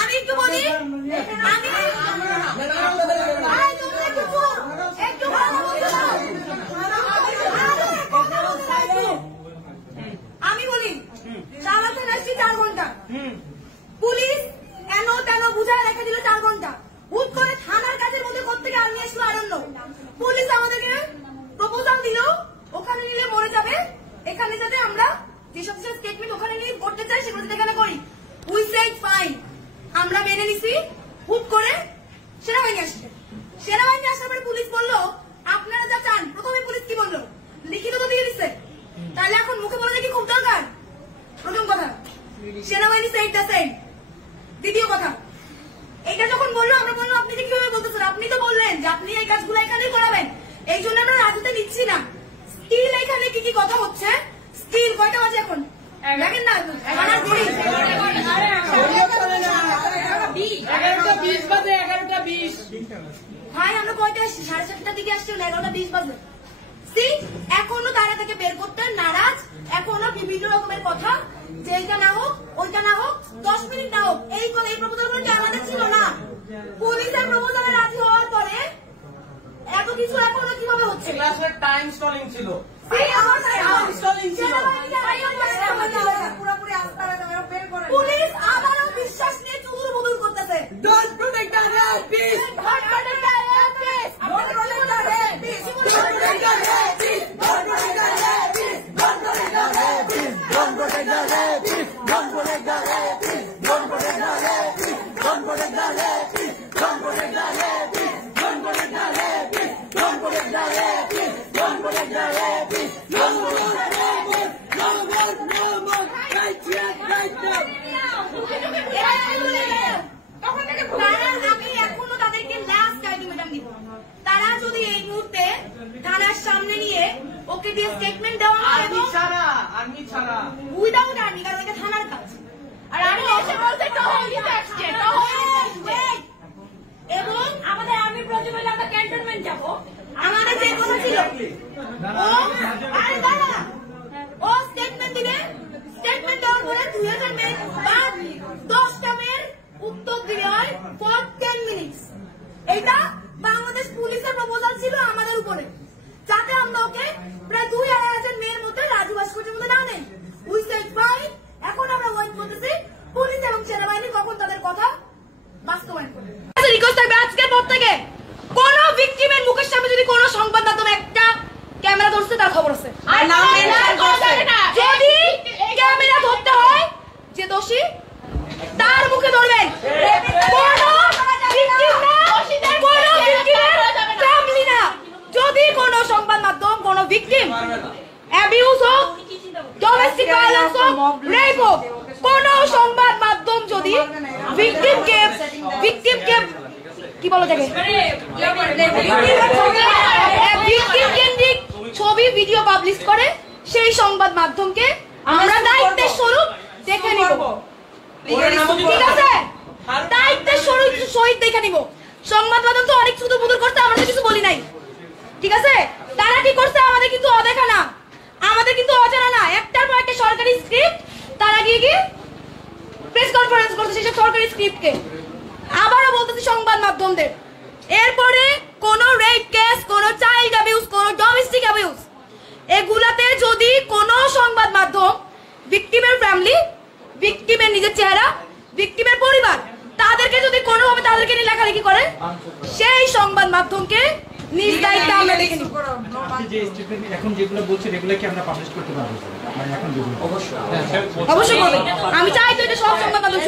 আমি একটু বলি, আমি বলি চালাতে আসছি 4 ঘন্টা, পুলিশ এন তেন বুঝায় রেখে দিল 4 ঘন্টা। হুট করে থানার কাজের মধ্যে কোথেকে আমি আসলো আরণ্য। পুলিশ আমাদেরকে প্রপোজাল দিল ওখানে নিলে মরে যাবে, এখানে যাতে আমরা যেসব স্টেটমেন্ট ওখানে নিয়ে করতে চাই সেগুলো যাতে এখানে করি। উই সেড ফাইন, আমরা মেনে নিছি। হুট করে সেনাবাহিনী আসছে, সেনাবাহিনী আসার পরে পুলিশ বললো আপনারা যা চান। প্রথমে পুলিশ কি বললো, লিখিত তো দিয়ে দিচ্ছে, তাহলে এখন মুখে বলা কি খুব দরকার? প্রথম কথা, সেনাবাহিনী সেড দ্য সেম। দ্বিতীয় কথা, এটা যখন বললো আমরা বললো আপনি যে কিভাবে বলতেছেন, আপনি তো বললেন যে আপনি এই কাজগুলো এখানেই করাবেন, এই জন্য আমরা রাজুতে নিচ্ছি না। স্টিল এখানে কি কি কথা হচ্ছে, স্টিল কয়টা বাজে এখন দেখেন না, 11:20 ভাই, আমরা কয়টা আসছি? 7:30টার দিকে আসছি, 11:20 বাজে। এখনো তারা তাকে বের করতে নারাজ, এখনো বিভিন্ন রকমের কথা যে এইটা না হোক ওইটা না হোক 10 মিনিট না হোক, এই প্রপোজাল গুলো কি আমাদের ছিল না? পুলিশের প্রপোজালে রাজি হওয়ার পরে এত কিছু এখনো কিভাবে হচ্ছে? টাইম স্টলিং ছিল, পুলিশ আবারও বিশ্বাস নিয়ে চুদুর বুদুর করতেছে। Don't protect the rapist! Don't protect the rapist! Don't protect the rapist! Don't protect the rapist! Don't protect the rapist! Don't protect the rapist! Don't protect the rapist! Don't protect the rapist! Don't protect the rapist! Don't protect the rapist! Don't protect the rapist! Don't protect the rapist! Don't protect the rapist! Don't protect the rapist! No more! No more! No more! Right here! Right now! আমি এখনো তাদেরকে last ultimatum দিব, তারা যদি এই মুহূর্তে থানার সামনে নিয়ে ওকে দিয়ে স্টেটমেন্ট দেওয়া হয় উইদাউট আর্মি, কারণ এটা থানার কাজ। আর আমি এসে বলতে এবং আমাদের আর্মি প্রয়োজন হলে আমরা ক্যান্টনমেন্ট যাবো। আমাদের যে কথা ছিল ও স্টেটমেন্ট দিলে, স্টেটমেন্ট দেওয়ার পরে 2000 মিনিট বা 10টা মেয়ের উত্তর দিলে হয় ফর 10 মিনিটস। এইটা বাংলাদেশ পুলিশের প্রপোজাল ছিল আমাদের উপরে, যাতে আমরা ওকে প্রায় 2,500 মেয়ের মধ্যে রাজু ভাস্কর্যের মধ্যে না নেই। উই সেড ফাইন, এখন আমরা ওয়েট করতেছি পুলিশ এবং সেনাবাহিনী কখন তাদের কথা বাস্তবায়ন করবে। রিকোয়েস্ট থাকবে আজকের পর থেকে কোন ভিকটিমের মুখের সামনে যদি কোন সংবাদ মাধ্যমে একটা ক্যামেরা ধরছে তার খবর আছে, যদি ক্যামেরা ধরতে হয় যে দোষী তার মুখে ধরবেন। যদি কোন সংবাদ মাধ্যম কোন ভিকটিম অ্যাবিউজ হোক, ডোমেস্টিক ভায়োলেন্স হোক, রেপ হোক, কোন সংবাদ মাধ্যম যদি ভিকটিমকে কি বলা যাবে ভিকটিম কেন্দ্রিক ছবি ভিডিও পাবলিশ করে, সেই সংবাদ মাধ্যমকে আমরা দায়িত্বের স্বরূপ দেখে নিব। ঠিক আছে, দায়িত্বের সহিত দেখে নিব। সংবাদ মাধ্যম তো অনেক শুধু বুদুর করতে, আমরা কিছু বলি নাই। ঠিক আছে, তারা কি করছে আমাদের কিন্তু অদেখা না, আমাদের কিন্তু অজানা না। একটার পর একটা সরকারি স্ক্রিপ্ট তারা গিয়ে প্রেস কনফারেন্স করছে সেসব সরকারি স্ক্রিপ্টকে। আবারও বলতেছি সংবাদ মাধ্যমদের, এরপরে কোন রেপ কেস, কোন চাইল্ড অ্যাবিউজ, কোন ডোমেস্টিক অ্যাবিউজ, এগুলাতে যদি কোন সংবাদ মাধ্যম ভিকটিমের ফ্যামিলি, ভিকটিমের নিজের চেহারা, ভিকটিমের পরিবার, তাদেরকে যদি কোনোভাবে তাদেরকে নিয়ে লেখালেখি করে, সেই সংবাদ মাধ্যমকে নিজ দায়িত্বে আমরা দেখে নিব। এখন যেগুলো বলছেন এগুলো কি আমরা পাবলিশ করতে পারবো? মানে এখন অবশ্যই আমি চাই তো এটা সব সংবাদ মাধ্যম